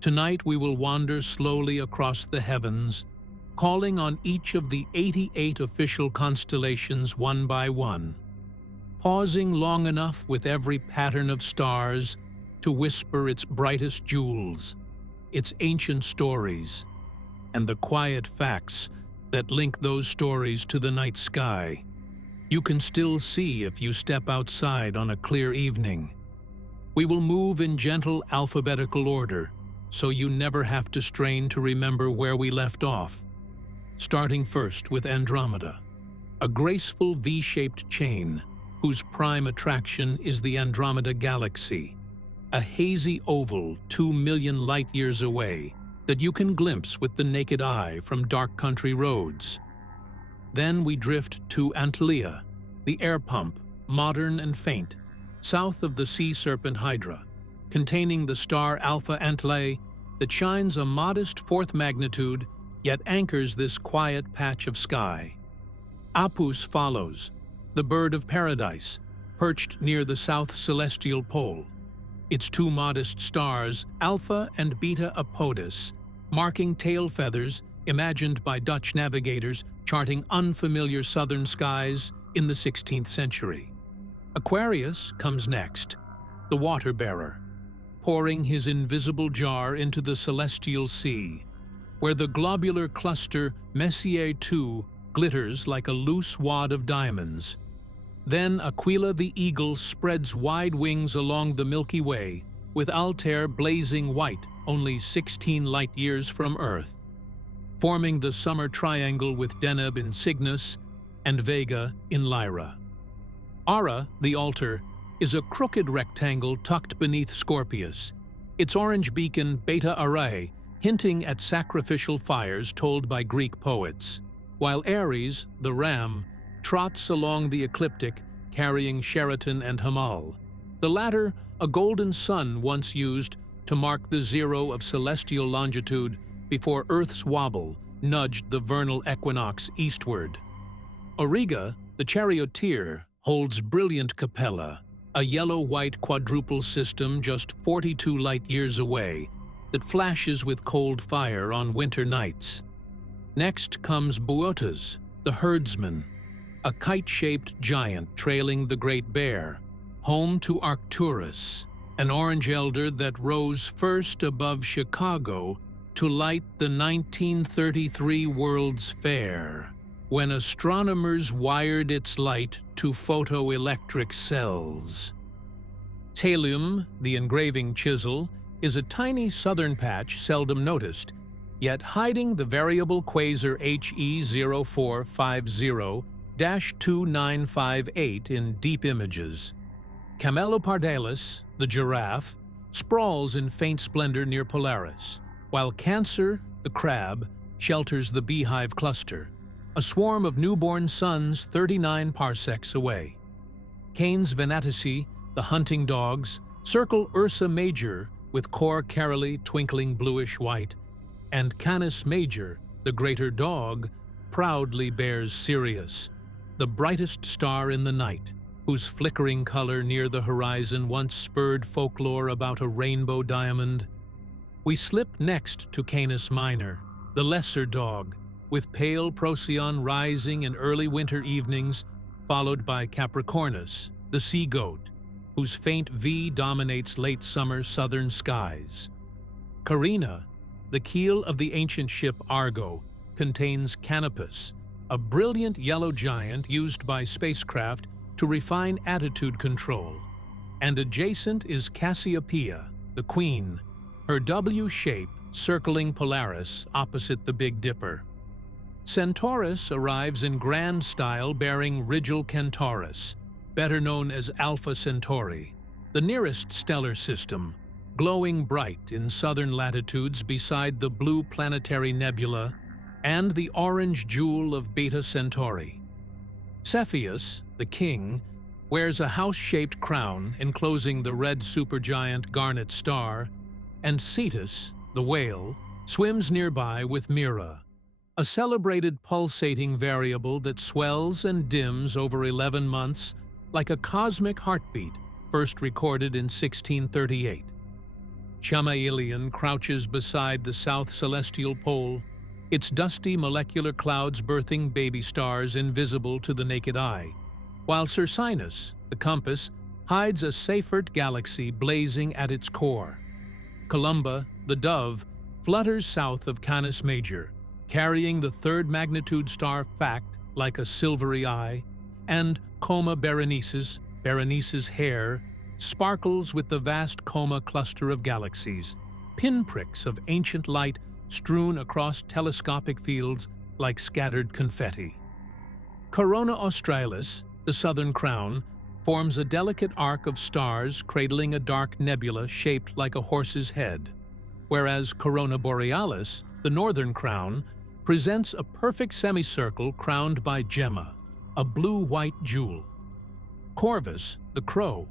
Tonight we will wander slowly across the heavens, calling on each of the 88 official constellations one by one, pausing long enough with every pattern of stars to whisper its brightest jewels, its ancient stories, and the quiet facts that link those stories to the night sky. You can still see if you step outside on a clear evening. We will move in gentle alphabetical order, so you never have to strain to remember where we left off. Starting first with Andromeda, a graceful V-shaped chain whose prime attraction is the Andromeda Galaxy, a hazy oval 2 million light-years away that you can glimpse with the naked eye from dark country roads. Then we drift to Antlea, the air pump, modern and faint, south of the sea serpent Hydra, containing the star Alpha Antlea that shines a modest 4th magnitude yet anchors this quiet patch of sky. Apus follows, the bird of paradise, perched near the south celestial pole, its 2 modest stars, Alpha and Beta Apodus, marking tail feathers imagined by Dutch navigators charting unfamiliar southern skies in the 16th century. Aquarius comes next, the water-bearer, pouring his invisible jar into the celestial sea, where the globular cluster Messier 2 glitters like a loose wad of diamonds. Then Aquila the eagle spreads wide wings along the Milky Way, with Altair blazing white only 16 light-years from Earth, forming the summer triangle with Deneb in Cygnus and Vega in Lyra. Ara, the altar, is a crooked rectangle tucked beneath Scorpius, its orange beacon Beta Arae hinting at sacrificial fires told by Greek poets, while Ares, the ram, trots along the ecliptic carrying Sheraton and Hamal, the latter a golden sun once used to mark the zero of celestial longitude before Earth's wobble nudged the vernal equinox eastward. Auriga, the charioteer, holds brilliant Capella, a yellow-white quadruple system just 42 light-years away that flashes with cold fire on winter nights. Next comes Boötes, the herdsman, a kite-shaped giant trailing the Great Bear, home to Arcturus, an orange elder that rose first above Chicago to light the 1933 World's Fair, when astronomers wired its light to photoelectric cells. Thallium, the engraving chisel, is a tiny southern patch seldom noticed, yet hiding the variable quasar HE 0450-2958 in deep images. Camelopardalis, the giraffe, sprawls in faint splendor near Polaris, while Cancer, the crab, shelters the beehive cluster, a swarm of newborn suns 39 parsecs away. Canes venatici, the hunting dogs, circle Ursa Major with Cor Caroli twinkling bluish-white, and Canis Major, the greater dog, proudly bears Sirius, the brightest star in the night, whose flickering color near the horizon once spurred folklore about a rainbow diamond. We slip next to Canis Minor, the lesser dog, with pale Procyon rising in early winter evenings, followed by Capricornus, the sea goat, whose faint V dominates late summer southern skies. Carina, the keel of the ancient ship Argo, contains Canopus, a brilliant yellow giant used by spacecraft to refine attitude control, and adjacent is Cassiopeia, the queen, her W shape circling Polaris opposite the Big Dipper. Centaurus arrives in grand style bearing Rigil Kentaurus, better known as Alpha Centauri, the nearest stellar system, glowing bright in southern latitudes beside the blue planetary nebula and the orange jewel of Beta Centauri. Cepheus, the king, wears a house-shaped crown enclosing the red supergiant Garnet Star, and Cetus, the whale, swims nearby with Mira, a celebrated pulsating variable that swells and dims over 11 months like a cosmic heartbeat first recorded in 1638. Chamaeleon crouches beside the south celestial pole, its dusty molecular clouds birthing baby stars invisible to the naked eye, while Circinus, the compass, hides a Seyfert galaxy blazing at its core. Columba, the dove, flutters south of Canis Major, carrying the third magnitude star Fact like a silvery eye, and Coma Berenice's hair, sparkles with the vast Coma cluster of galaxies, pinpricks of ancient light strewn across telescopic fields like scattered confetti. Corona Australis, the southern crown, forms a delicate arc of stars cradling a dark nebula shaped like a horse's head, whereas Corona Borealis, the northern crown, presents a perfect semicircle crowned by Gemma, a blue-white jewel. Corvus, the crow,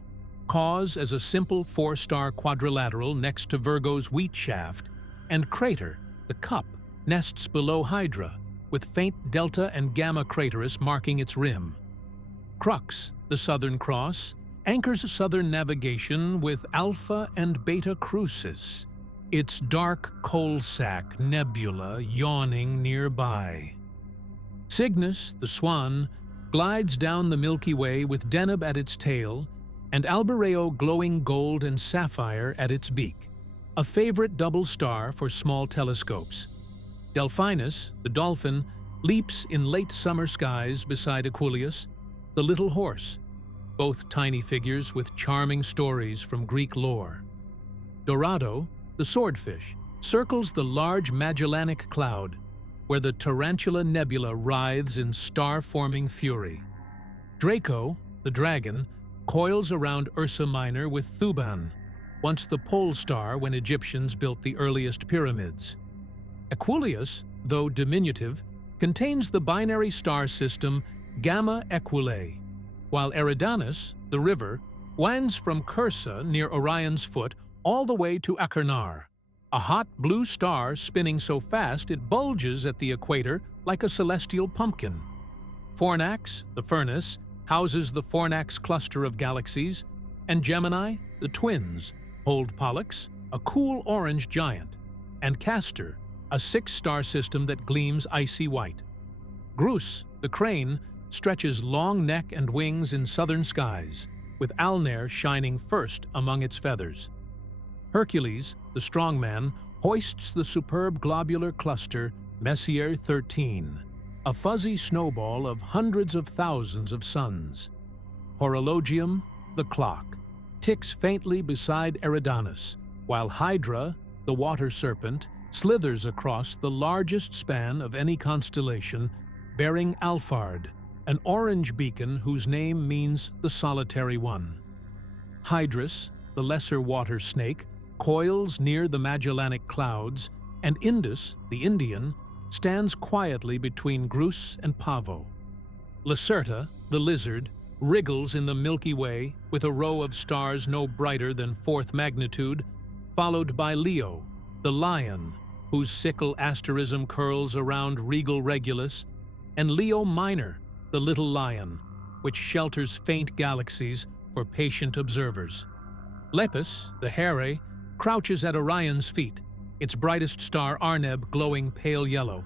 caws as a simple four-star quadrilateral next to Virgo's wheat shaft, and Crater, the cup, nests below Hydra, with faint delta and gamma craterus marking its rim. Crux, the southern cross, anchors southern navigation with Alpha and Beta Crucis, its dark coal sack nebula yawning nearby. Cygnus, the swan, glides down the Milky Way with Deneb at its tail and Albereaux glowing gold and sapphire at its beak, a favorite double star for small telescopes. Delphinus, the dolphin, leaps in late summer skies beside Aquilius, the little horse, both tiny figures with charming stories from Greek lore. Dorado, the swordfish, circles the large Magellanic Cloud, where the Tarantula Nebula writhes in star-forming fury. Draco, the dragon, coils around Ursa Minor with Thuban, once the pole star when Egyptians built the earliest pyramids. Aquilius, though diminutive, contains the binary star system Gamma Equilae, while Eridanus, the river, winds from Cursa near Orion's foot all the way to Achernar, a hot blue star spinning so fast it bulges at the equator like a celestial pumpkin. Fornax, the furnace, houses the Fornax cluster of galaxies, and Gemini, the twins, hold Pollux, a cool orange giant, and Castor, a six-star system that gleams icy white. Grus, the crane, stretches long neck and wings in southern skies, with Alnair shining first among its feathers. Hercules, the strongman, hoists the superb globular cluster Messier 13, a fuzzy snowball of hundreds of thousands of suns. Horologium, the clock, ticks faintly beside Eridanus, while Hydra, the water serpent, slithers across the largest span of any constellation, bearing Alphard, an orange beacon whose name means the solitary one. Hydrus, the lesser water snake, coils near the Magellanic Clouds, and Indus, the Indian, stands quietly between Grus and Pavo. Lacerta, the lizard, wriggles in the Milky Way with a row of stars no brighter than fourth magnitude, followed by Leo, the lion, whose sickle asterism curls around regal Regulus, and Leo Minor, the little lion, which shelters faint galaxies for patient observers. Lepus, the hare, crouches at Orion's feet, its brightest star Arneb glowing pale yellow,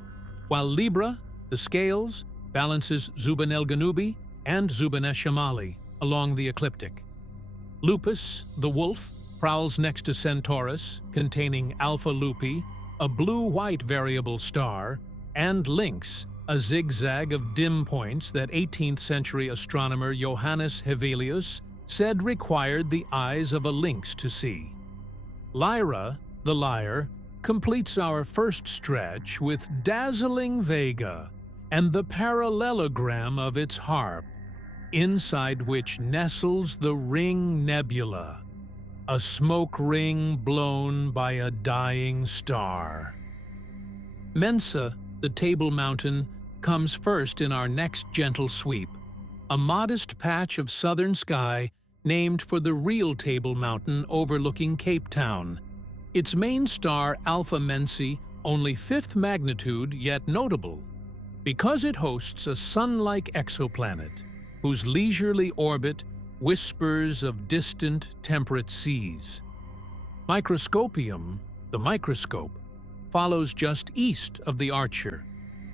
while Libra, the scales, balances Zuben-el-Ganubi and Zuben-esh-Shamali along the ecliptic. Lupus, the wolf, prowls next to Centaurus, containing Alpha Lupi, a blue-white variable star, and Lynx, a zigzag of dim points that 18th-century astronomer Johannes Hevelius said required the eyes of a lynx to see. Lyra, the lyre, completes our first stretch with dazzling Vega and the parallelogram of its harp, inside which nestles the Ring Nebula, a smoke ring blown by a dying star. Mensa, the Table Mountain, comes first in our next gentle sweep, a modest patch of southern sky named for the real Table Mountain overlooking Cape Town. Its main star, Alpha Mensae, only fifth magnitude yet notable, because it hosts a sun-like exoplanet whose leisurely orbit whispers of distant temperate seas. Microscopium, the microscope, follows just east of the Archer,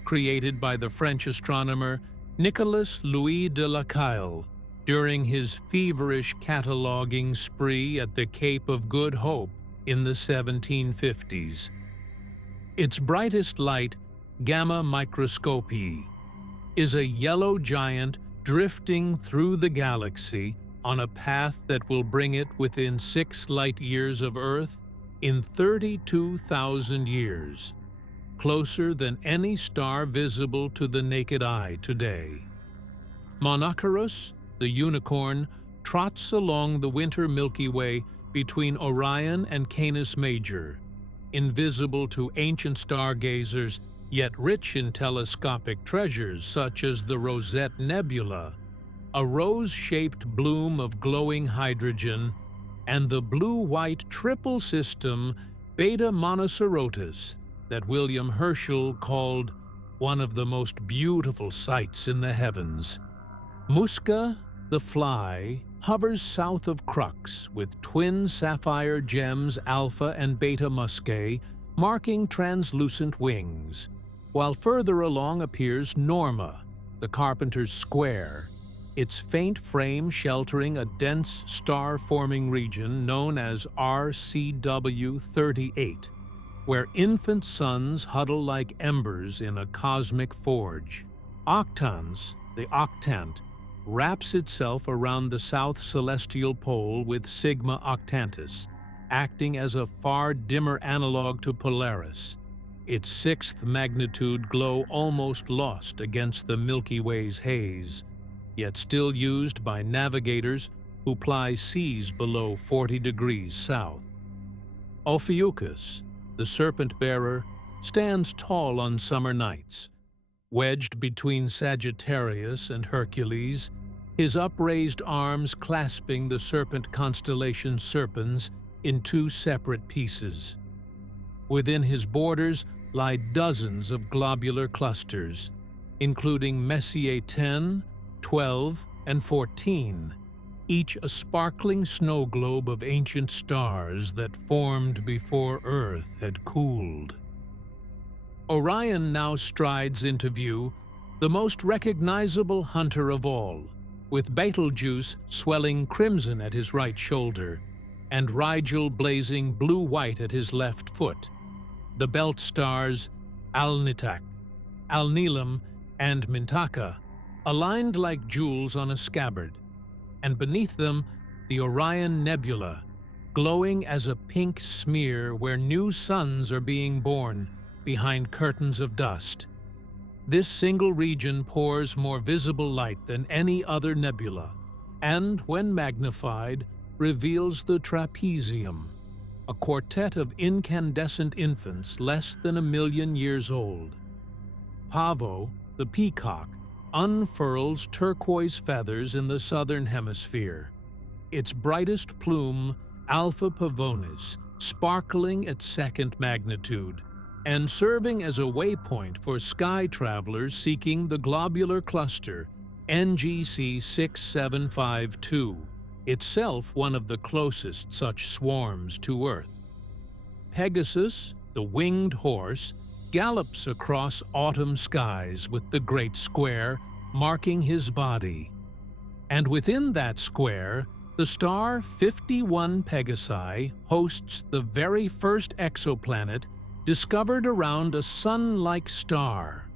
created by the French astronomer Nicolas Louis de Lacaille during his feverish cataloging spree at the Cape of Good Hope in the 1750s. Its brightest light, gamma microscopiae, is a yellow giant drifting through the galaxy on a path that will bring it within 6 light-years of Earth in 32,000 years, closer than any star visible to the naked eye today. Monoceros, the unicorn, trots along the winter Milky Way between Orion and Canis Major, invisible to ancient stargazers, yet rich in telescopic treasures such as the Rosette Nebula, a rose-shaped bloom of glowing hydrogen, and the blue-white triple system Beta Monocerotis that William Herschel called one of the most beautiful sights in the heavens. Musca, the fly, hovers south of Crux with twin sapphire gems Alpha and Beta Muscae marking translucent wings, while further along appears Norma, the Carpenter's Square, its faint frame sheltering a dense star-forming region known as RCW38, where infant suns huddle like embers in a cosmic forge. Octans, the octant, wraps itself around the south celestial pole with Sigma Octantis, acting as a far dimmer analog to Polaris, its 6th magnitude glow almost lost against the Milky Way's haze, yet still used by navigators who ply seas below 40 degrees south. Ophiuchus, the serpent-bearer, stands tall on summer nights, wedged between Sagittarius and Hercules, his upraised arms clasping the serpent constellation Serpens in 2 separate pieces. Within his borders lie dozens of globular clusters, including Messier 10, 12, and 14, each a sparkling snow globe of ancient stars that formed before Earth had cooled. Orion now strides into view, the most recognizable hunter of all, with Betelgeuse swelling crimson at his right shoulder and Rigel blazing blue-white at his left foot. The belt stars Alnitak, Alnilam, and Mintaka aligned like jewels on a scabbard, and beneath them the Orion Nebula, glowing as a pink smear where new suns are being born behind curtains of dust. This single region pours more visible light than any other nebula, and, when magnified, reveals the trapezium, a quartet of incandescent infants less than 1,000,000 years old. Pavo, the peacock, unfurls turquoise feathers in the southern hemisphere, its brightest plume, Alpha Pavonis, sparkling at 2nd magnitude, and serving as a waypoint for sky travelers seeking the globular cluster NGC 6752, itself one of the closest such swarms to Earth. Pegasus, the winged horse, gallops across autumn skies with the great square marking his body. And within that square, the star 51 Pegasi hosts the very first exoplanet discovered around a sun-like star,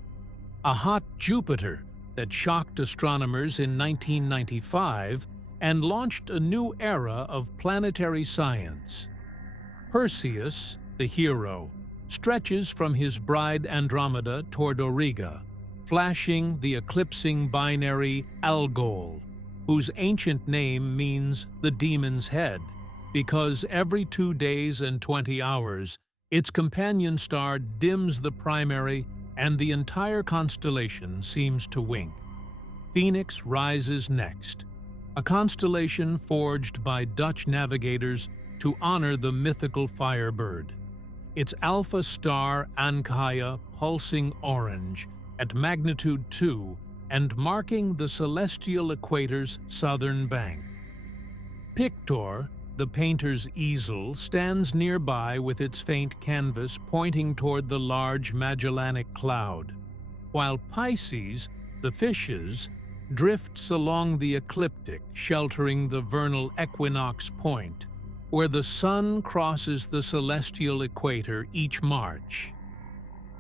a hot Jupiter that shocked astronomers in 1995 and launched a new era of planetary science. Perseus, the hero, stretches from his bride Andromeda toward Auriga, flashing the eclipsing binary Algol, whose ancient name means the demon's head, because every 2 days and 20 hours, its companion star dims the primary and the entire constellation seems to wink. Phoenix rises next, a constellation forged by Dutch navigators to honor the mythical firebird. Its alpha star Ankhaya pulsing orange at magnitude 2 and marking the celestial equator's southern bank. Pictor, the painter's easel, stands nearby with its faint canvas pointing toward the large Magellanic Cloud, while Pisces, the fishes, drifts along the ecliptic, sheltering the vernal equinox point, where the sun crosses the celestial equator each March.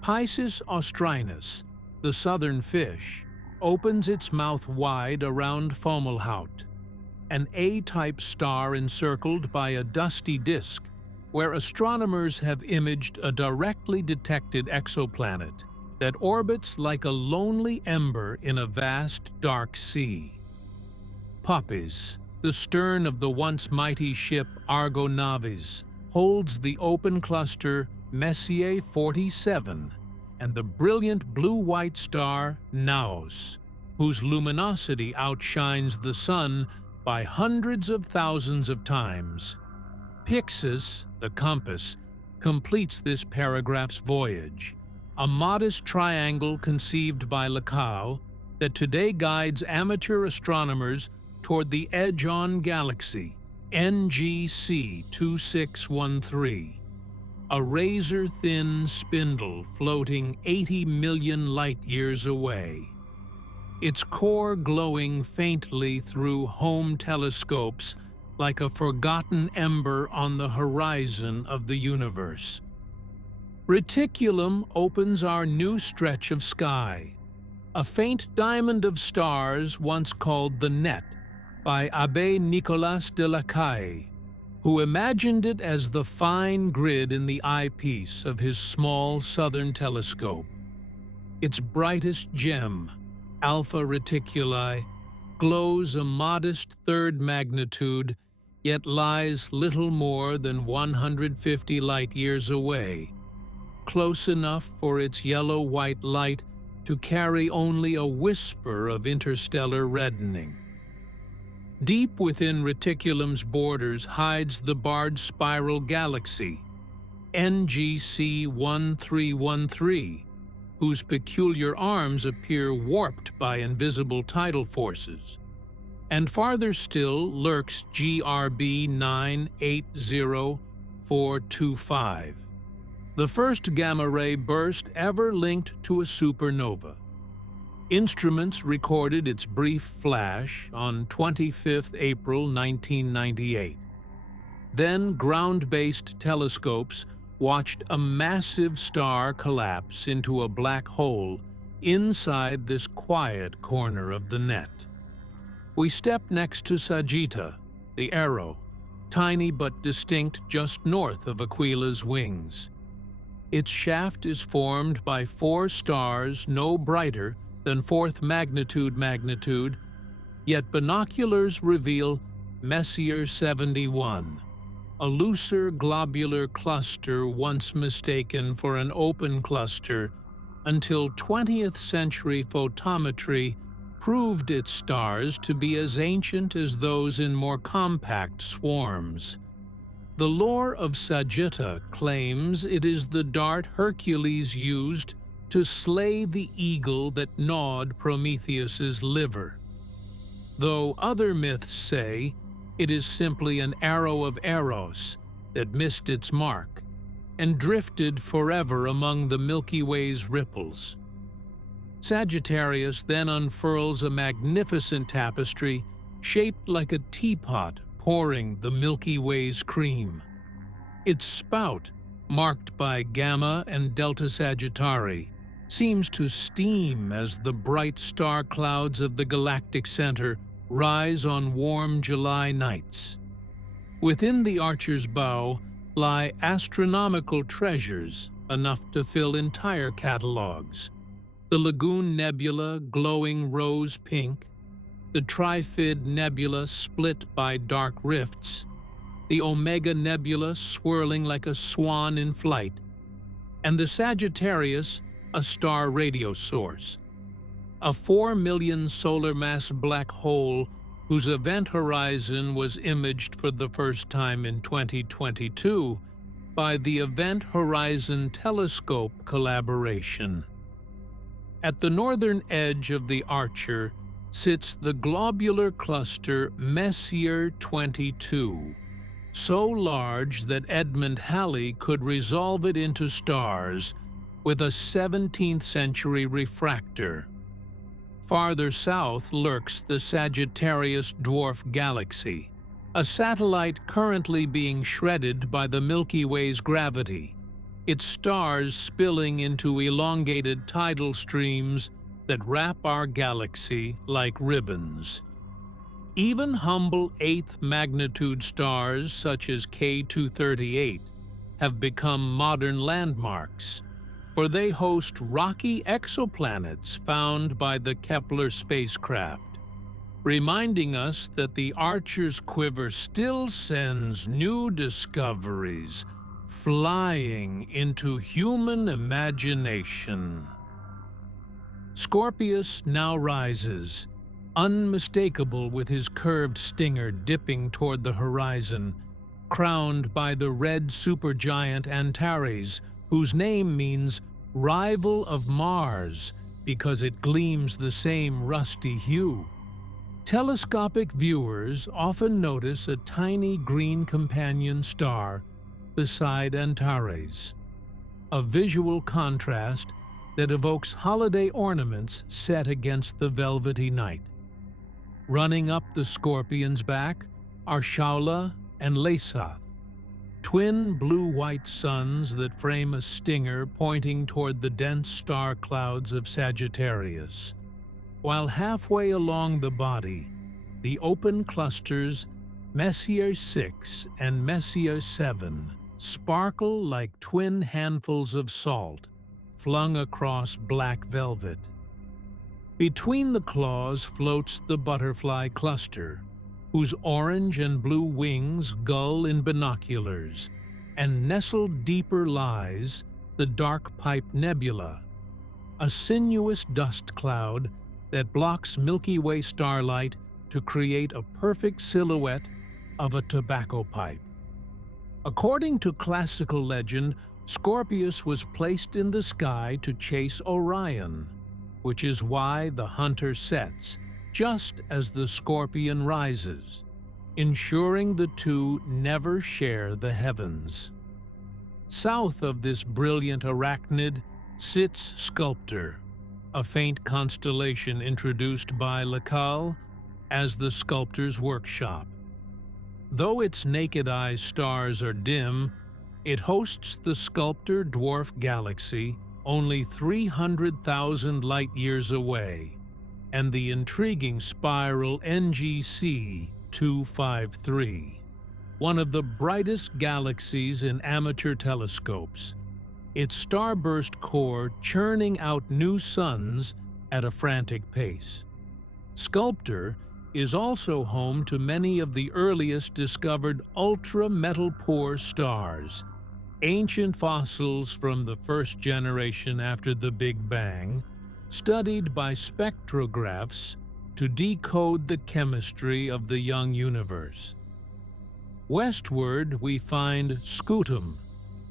Pisces austrinus, the southern fish, opens its mouth wide around Fomalhaut, an A-type star encircled by a dusty disk, where astronomers have imaged a directly detected exoplanet that orbits like a lonely ember in a vast dark sea. Puppis, the stern of the once mighty ship Argo Navis, holds the open cluster Messier 47 and the brilliant blue-white star Naos, whose luminosity outshines the sun by hundreds of thousands of times. Pyxis, the compass, completes this paragraph's voyage, a modest triangle conceived by Lecoq that today guides amateur astronomers toward the Edge-on Galaxy, NGC 2613, a razor-thin spindle floating 80 million light-years away, its core glowing faintly through home telescopes like a forgotten ember on the horizon of the universe. Reticulum opens our new stretch of sky, a faint diamond of stars once called the Net by Abbé Nicolas de la Caille, who imagined it as the fine grid in the eyepiece of his small southern telescope. Its brightest gem, Alpha Reticuli, glows a modest third magnitude, yet lies little more than 150 light-years away, close enough for its yellow-white light to carry only a whisper of interstellar reddening. Deep within Reticulum's borders hides the barred spiral galaxy, NGC 1313, whose peculiar arms appear warped by invisible tidal forces. And farther still lurks GRB 980425, the first gamma-ray burst ever linked to a supernova. Instruments recorded its brief flash on 25 April 1998. Then ground-based telescopes watched a massive star collapse into a black hole inside this quiet corner of the net. We step next to Sagitta, the arrow, tiny but distinct just north of Aquila's wings. Its shaft is formed by 4 stars no brighter than 4th magnitude, yet binoculars reveal Messier 71, a looser globular cluster once mistaken for an open cluster until 20th century photometry proved its stars to be as ancient as those in more compact swarms. The lore of Sagitta claims it is the dart Hercules used to slay the eagle that gnawed Prometheus's liver, though other myths say it is simply an arrow of Eros that missed its mark and drifted forever among the Milky Way's ripples. Sagittarius then unfurls a magnificent tapestry shaped like a teapot pouring the Milky Way's cream. Its spout, marked by Gamma and Delta Sagittarii, seems to steam as the bright star clouds of the galactic center rise on warm July nights. Within the Archer's bow lie astronomical treasures enough to fill entire catalogs. The Lagoon Nebula glowing rose-pink, the Trifid Nebula split by dark rifts, the Omega Nebula swirling like a swan in flight, and the Sagittarius, a star radio source, a 4 million solar mass black hole whose event horizon was imaged for the first time in 2022 by the Event Horizon Telescope collaboration. At the northern edge of the Archer sits the globular cluster Messier 22, so large that Edmund Halley could resolve it into stars with a 17th-century refractor. Farther south lurks the Sagittarius dwarf galaxy, a satellite currently being shredded by the Milky Way's gravity, its stars spilling into elongated tidal streams that wrap our galaxy like ribbons. Even humble 8th magnitude stars such as K238 have become modern landmarks, for they host rocky exoplanets found by the Kepler spacecraft, reminding us that the Archer's quiver still sends new discoveries flying into human imagination. Scorpius now rises, unmistakable with his curved stinger dipping toward the horizon, crowned by the red supergiant Antares, whose name means rival of Mars because it gleams the same rusty hue. Telescopic viewers often notice a tiny green companion star beside Antares, a visual contrast that evokes holiday ornaments set against the velvety night. Running up the Scorpion's back are Shaula and Lesath, twin blue-white suns that frame a stinger pointing toward the dense star clouds of Sagittarius. While halfway along the body, the open clusters Messier 6 and Messier 7 sparkle like twin handfuls of salt flung across black velvet. Between the claws floats the butterfly cluster, whose orange and blue wings gull in binoculars, and nestled deeper lies the dark pipe nebula, a sinuous dust cloud that blocks Milky Way starlight to create a perfect silhouette of a tobacco pipe. According to classical legend, Scorpius was placed in the sky to chase Orion, which is why the hunter sets just as the Scorpion rises, ensuring the two never share the heavens. South of this brilliant arachnid sits Sculptor, a faint constellation introduced by Lecal as the sculptor's workshop. Though its naked eye stars are dim, it hosts the Sculptor dwarf galaxy only 300,000 light-years away, and the intriguing spiral NGC 253, one of the brightest galaxies in amateur telescopes, its starburst core churning out new suns at a frantic pace. Sculptor is also home to many of the earliest discovered ultra-metal-poor stars, ancient fossils from the first generation after the Big Bang, studied by spectrographs to decode the chemistry of the young universe. Westward we find Scutum,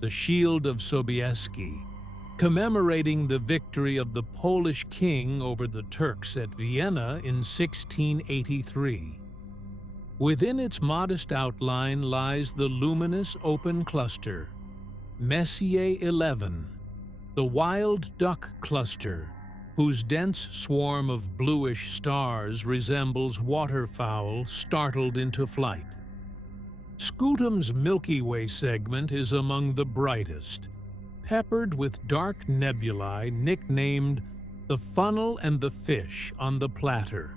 the shield of Sobieski, commemorating the victory of the Polish king over the Turks at Vienna in 1683. Within its modest outline lies the luminous open cluster, Messier 11, the wild duck cluster, whose dense swarm of bluish stars resembles waterfowl startled into flight. Scutum's Milky Way segment is among the brightest, peppered with dark nebulae nicknamed the funnel and the fish on the platter.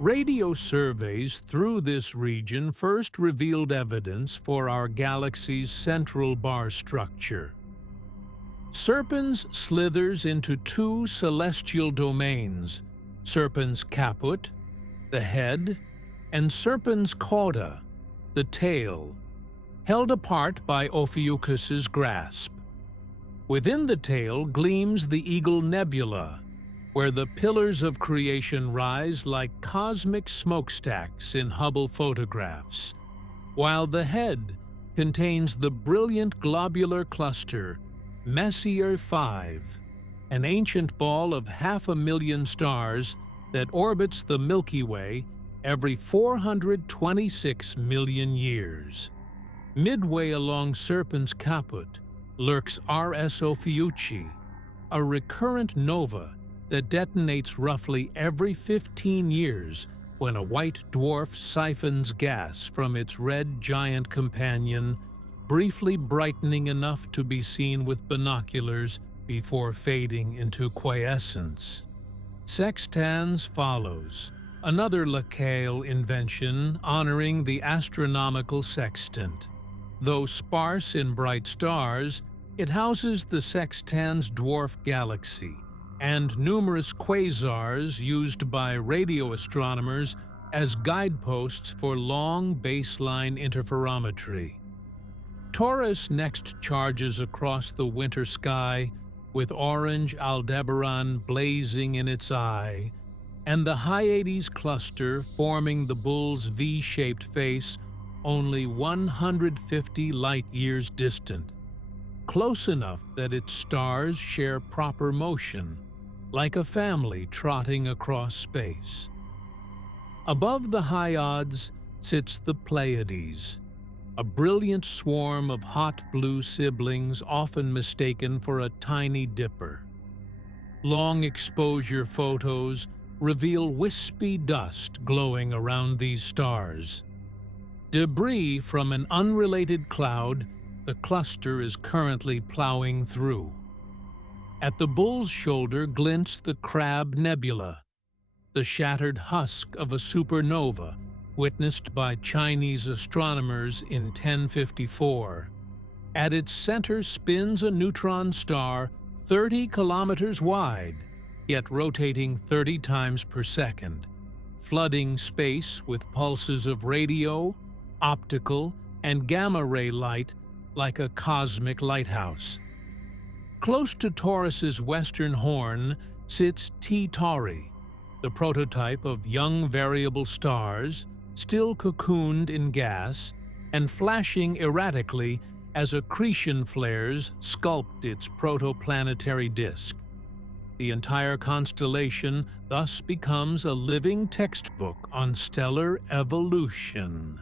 Radio surveys through this region first revealed evidence for our galaxy's central bar structure. Serpens slithers into two celestial domains, Serpens caput, the head, and Serpens cauda, the tail, held apart by Ophiuchus's grasp. Within the tail gleams the Eagle Nebula, where the pillars of creation rise like cosmic smokestacks in Hubble photographs, while the head contains the brilliant globular cluster Messier 5, an ancient ball of 500,000 stars that orbits the Milky Way every 426 million years. Midway along Serpent's caput lurks RS Ophiuchi, a recurrent nova that detonates roughly every 15 years when a white dwarf siphons gas from its red giant companion, briefly brightening enough to be seen with binoculars before fading into quiescence. Sextans follows, another Lacaille invention honoring the astronomical sextant. Though sparse in bright stars, it houses the sextans dwarf galaxy and numerous quasars used by radio astronomers as guideposts for long baseline interferometry. Taurus next charges across the winter sky with orange Aldebaran blazing in its eye, and the Hyades cluster forming the bull's V-shaped face only 150 light-years distant, close enough that its stars share proper motion, like a family trotting across space. Above the Hyades sits the Pleiades, a brilliant swarm of hot blue siblings often mistaken for a tiny dipper. Long exposure photos reveal wispy dust glowing around these stars. Debris from an unrelated cloud the cluster is currently plowing through. At the bull's shoulder glints the Crab Nebula, the shattered husk of a supernova witnessed by Chinese astronomers in 1054. At its center spins a neutron star 30 kilometers wide, yet rotating 30 times per second, flooding space with pulses of radio, optical, and gamma-ray light like a cosmic lighthouse. Close to Taurus's western horn sits T Tauri, the prototype of young variable stars, still cocooned in gas and flashing erratically as accretion flares sculpt its protoplanetary disk. The entire constellation thus becomes a living textbook on stellar evolution.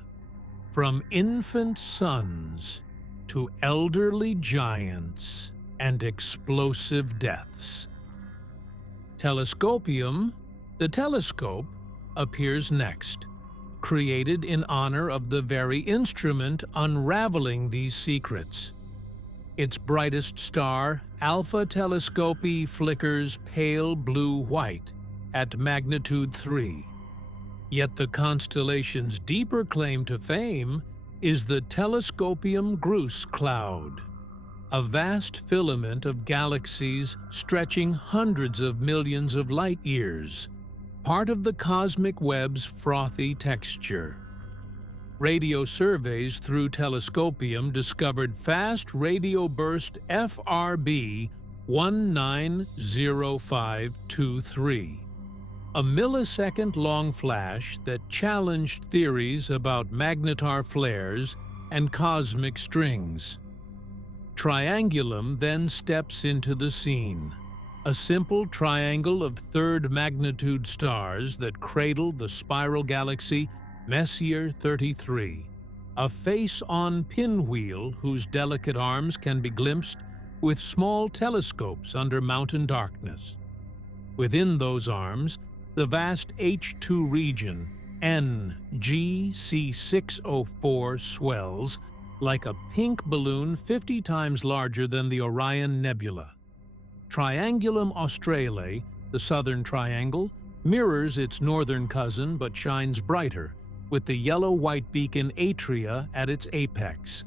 From infant suns to elderly giants and explosive deaths. Telescopium, the telescope, appears next, created in honor of the very instrument unraveling these secrets. Its brightest star, Alpha Telescopii, flickers pale blue-white at magnitude 3. Yet the constellation's deeper claim to fame is the Telescopium Grus cloud, a vast filament of galaxies stretching hundreds of millions of light-years, part of the cosmic web's frothy texture. Radio surveys through Telescopium discovered fast radio burst FRB 190523, a millisecond-long flash that challenged theories about magnetar flares and cosmic strings. Triangulum then steps into the scene, a simple triangle of third-magnitude stars that cradle the spiral galaxy Messier 33, a face-on pinwheel whose delicate arms can be glimpsed with small telescopes under mountain darkness. Within those arms, the vast H2 region, NGC604, swells like a pink balloon 50 times larger than the Orion Nebula. Triangulum Australe, the southern triangle, mirrors its northern cousin but shines brighter, with the yellow-white beacon Atria at its apex.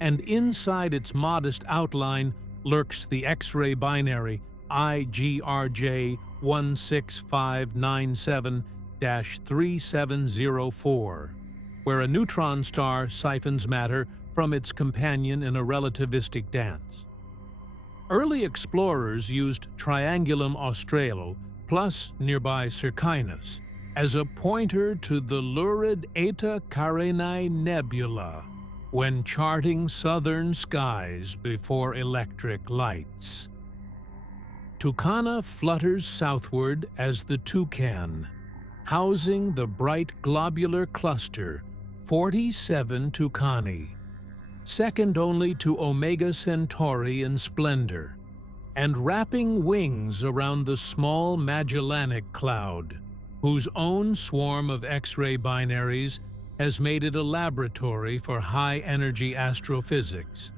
And inside its modest outline lurks the X-ray binary IGRJ 16597-3704, where a neutron star siphons matter from its companion in a relativistic dance. Early explorers used Triangulum Australe plus nearby Circinus as a pointer to the lurid Eta Carinae Nebula when charting southern skies before electric lights. Tucana flutters southward as the toucan, housing the bright globular cluster 47 Tucani, second only to Omega Centauri in splendor, and wrapping wings around the small Magellanic Cloud, whose own swarm of X-ray binaries has made it a laboratory for high-energy astrophysics.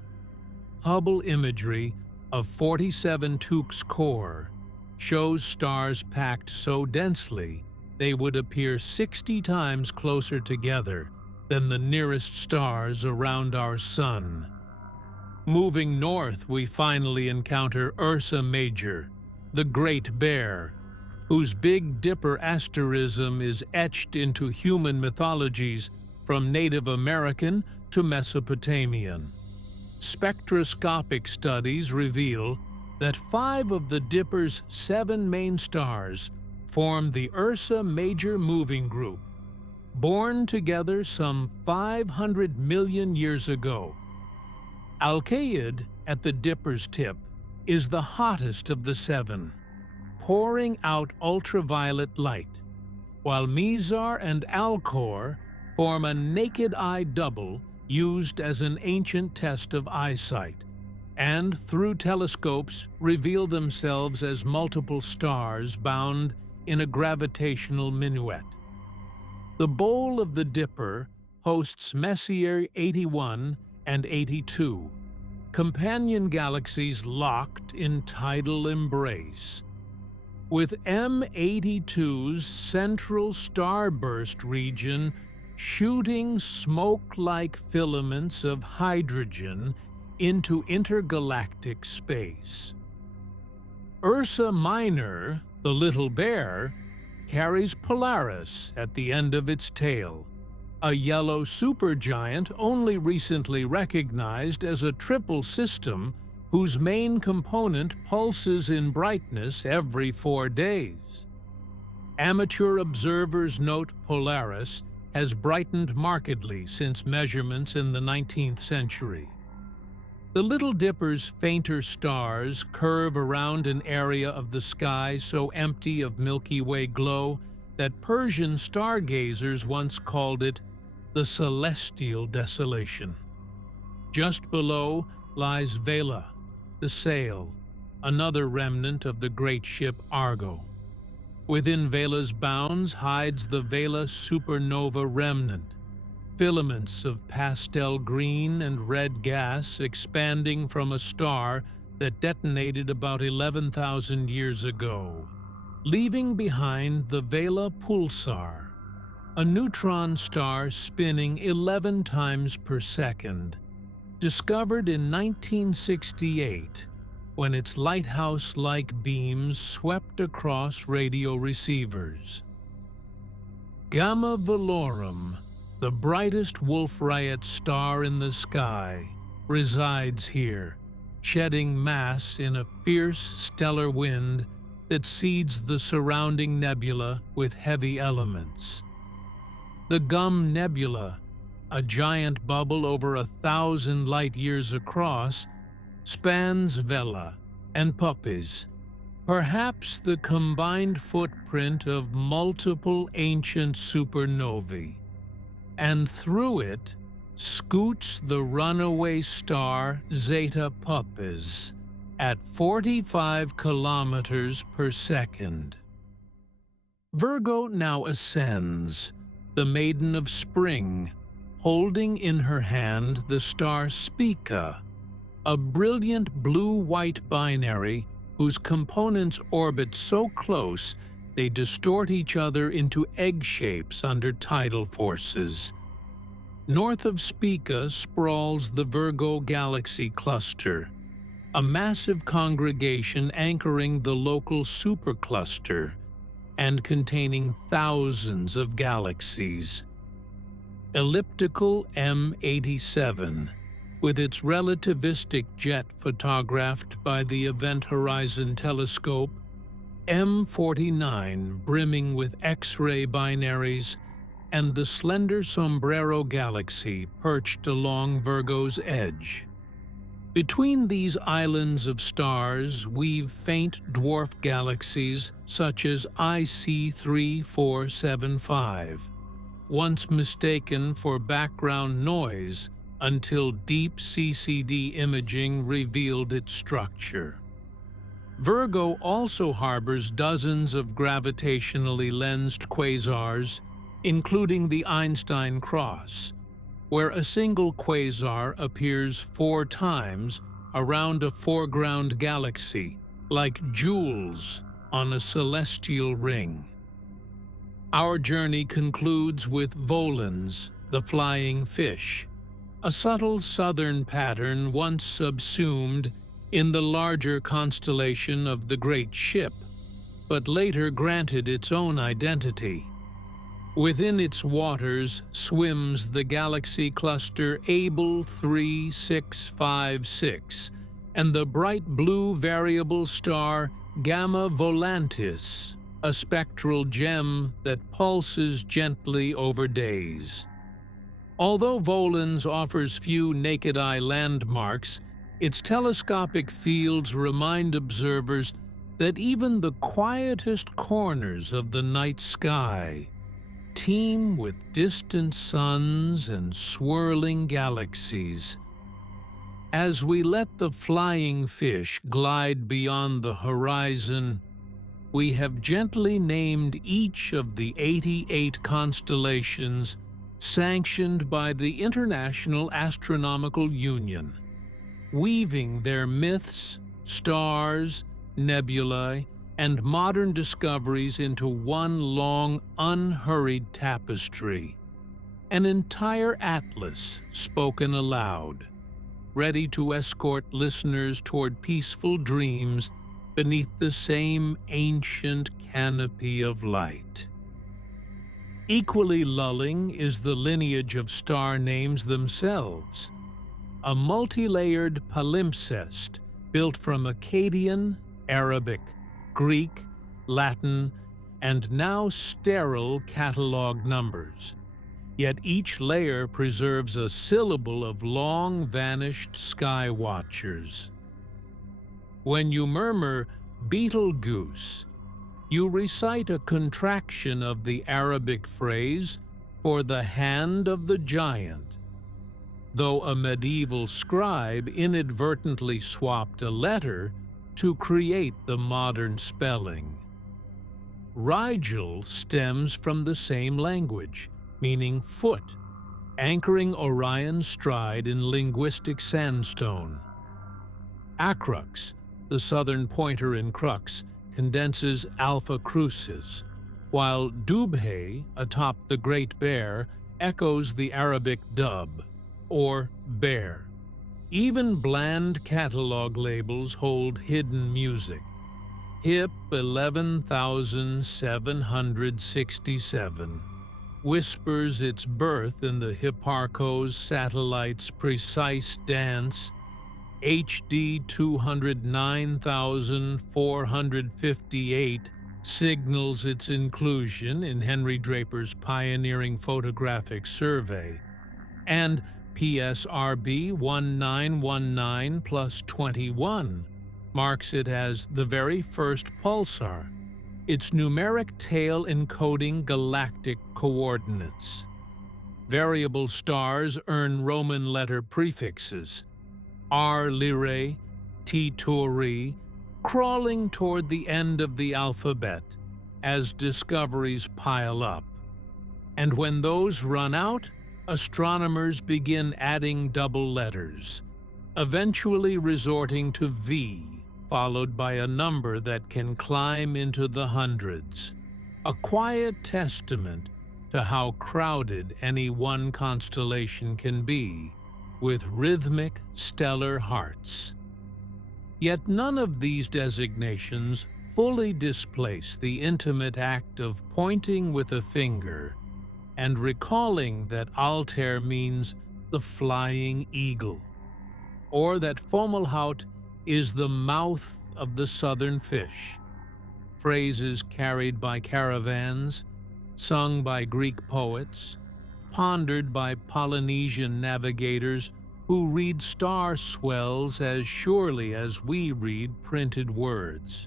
Hubble imagery of 47 Tuc's core shows stars packed so densely they would appear 60 times closer together than the nearest stars around our Sun. Moving north, we finally encounter Ursa Major, the Great Bear, whose Big Dipper asterism is etched into human mythologies from Native American to Mesopotamian. Spectroscopic studies reveal that 5 of the Dipper's 7 main stars form the Ursa Major moving group, born together some 500 million years ago. Alkaid, at the Dipper's tip, is the hottest of the 7, pouring out ultraviolet light, while Mizar and Alcor form a naked-eye double used as an ancient test of eyesight, and through telescopes reveal themselves as multiple stars bound in a gravitational minuet. The bowl of the Dipper hosts Messier 81 and 82, companion galaxies locked in tidal embrace. With M82's central starburst region shooting smoke-like filaments of hydrogen into intergalactic space. Ursa Minor, the Little Bear, carries Polaris at the end of its tail, a yellow supergiant only recently recognized as a triple system whose main component pulses in brightness every 4 days. Amateur observers note Polaris has brightened markedly since measurements in the 19th century. The Little Dipper's fainter stars curve around an area of the sky so empty of Milky Way glow that Persian stargazers once called it the celestial desolation. Just below lies Vela, the sail, another remnant of the great ship Argo. Within Vela's bounds hides the Vela supernova remnant, filaments of pastel green and red gas expanding from a star that detonated about 11,000 years ago, leaving behind the Vela pulsar, a neutron star spinning 11 times per second, discovered in 1968 when its lighthouse-like beams swept across radio receivers. Gamma Velorum, the brightest Wolf-Rayet star in the sky, resides here, shedding mass in a fierce stellar wind that seeds the surrounding nebula with heavy elements. The Gum Nebula, a giant bubble over 1,000 light-years across, spans Vela and Puppis, perhaps the combined footprint of multiple ancient supernovae, and through it scoots the runaway star Zeta Puppis at 45 kilometers per second. Virgo now ascends, the maiden of spring, holding in her hand the star Spica, a brilliant blue-white binary whose components orbit so close they distort each other into egg shapes under tidal forces. North of Spica sprawls the Virgo galaxy cluster, a massive congregation anchoring the local supercluster and containing thousands of galaxies. Elliptical M87, with its relativistic jet photographed by the Event Horizon Telescope, M49 brimming with X-ray binaries, and the slender Sombrero Galaxy perched along Virgo's edge. Between these islands of stars weave faint dwarf galaxies such as IC 3475, once mistaken for background noise until deep CCD imaging revealed its structure. Virgo also harbors dozens of gravitationally lensed quasars, including the Einstein Cross, where a single quasar appears 4 times around a foreground galaxy, like jewels on a celestial ring. Our journey concludes with Volans, the flying fish, a subtle southern pattern once subsumed in the larger constellation of the Great Ship, but later granted its own identity. Within its waters swims the galaxy cluster Abell 3656 and the bright blue variable star Gamma Volantis, a spectral gem that pulses gently over days. Although Volans offers few naked-eye landmarks, its telescopic fields remind observers that even the quietest corners of the night sky teem with distant suns and swirling galaxies. As we let the flying fish glide beyond the horizon, we have gently named each of the 88 constellations sanctioned by the International Astronomical Union, weaving their myths, stars, nebulae, and modern discoveries into one long, unhurried tapestry, an entire atlas spoken aloud, ready to escort listeners toward peaceful dreams beneath the same ancient canopy of light. Equally lulling is the lineage of star names themselves, a multi-layered palimpsest built from Akkadian, Arabic, Greek, Latin, and now sterile catalog numbers. Yet each layer preserves a syllable of long-vanished sky watchers. When you murmur Betelgeuse, you recite a contraction of the Arabic phrase for the hand of the giant, though a medieval scribe inadvertently swapped a letter to create the modern spelling. Rigel stems from the same language, meaning foot, anchoring Orion's stride in linguistic sandstone. Acrux, the southern pointer in crux, condenses Alpha Crucis, while Dubhe, atop the Great Bear, echoes the Arabic dub, or bear. Even bland catalog labels hold hidden music. HIP 11767 whispers its birth in the Hipparcos satellite's precise dance. HD 209458 signals its inclusion in Henry Draper's pioneering photographic survey, and PSRB 1919 plus 21 marks it as the very first pulsar, its numeric tail encoding galactic coordinates. Variable stars earn Roman letter prefixes, R Lyrae, T Tauri, crawling toward the end of the alphabet as discoveries pile up. And when those run out, astronomers begin adding double letters, eventually resorting to V, followed by a number that can climb into the hundreds, a quiet testament to how crowded any one constellation can be, with rhythmic, stellar hearts. Yet none of these designations fully displace the intimate act of pointing with a finger and recalling that Altair means the flying eagle, or that Fomalhaut is the mouth of the southern fish, phrases carried by caravans, sung by Greek poets, pondered by Polynesian navigators who read star swells as surely as we read printed words.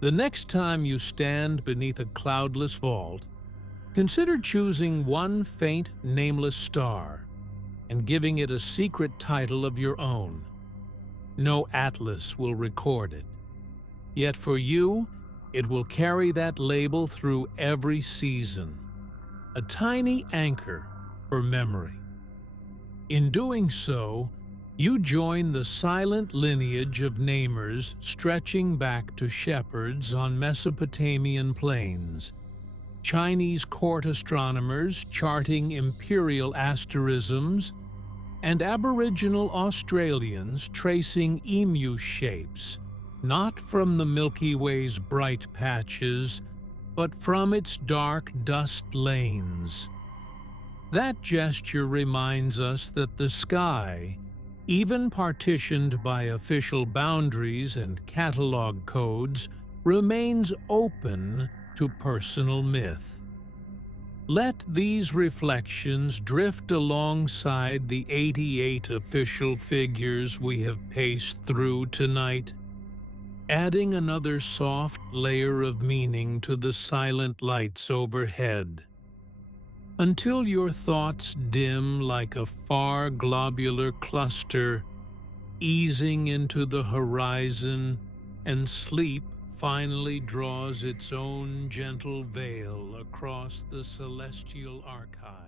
The next time you stand beneath a cloudless vault, consider choosing one faint, nameless star and giving it a secret title of your own. No atlas will record it. Yet for you, it will carry that label through every season, a tiny anchor for memory. In doing so, you join the silent lineage of namers stretching back to shepherds on Mesopotamian plains, Chinese court astronomers charting imperial asterisms, and Aboriginal Australians tracing emu shapes, not from the Milky Way's bright patches, but from its dark dust lanes. That gesture reminds us that the sky, even partitioned by official boundaries and catalog codes, remains open to personal myth. Let these reflections drift alongside the 88 official figures we have paced through tonight, adding another soft layer of meaning to the silent lights overhead. Until your thoughts dim like a far globular cluster, easing into the horizon, and sleep finally draws its own gentle veil across the celestial archive.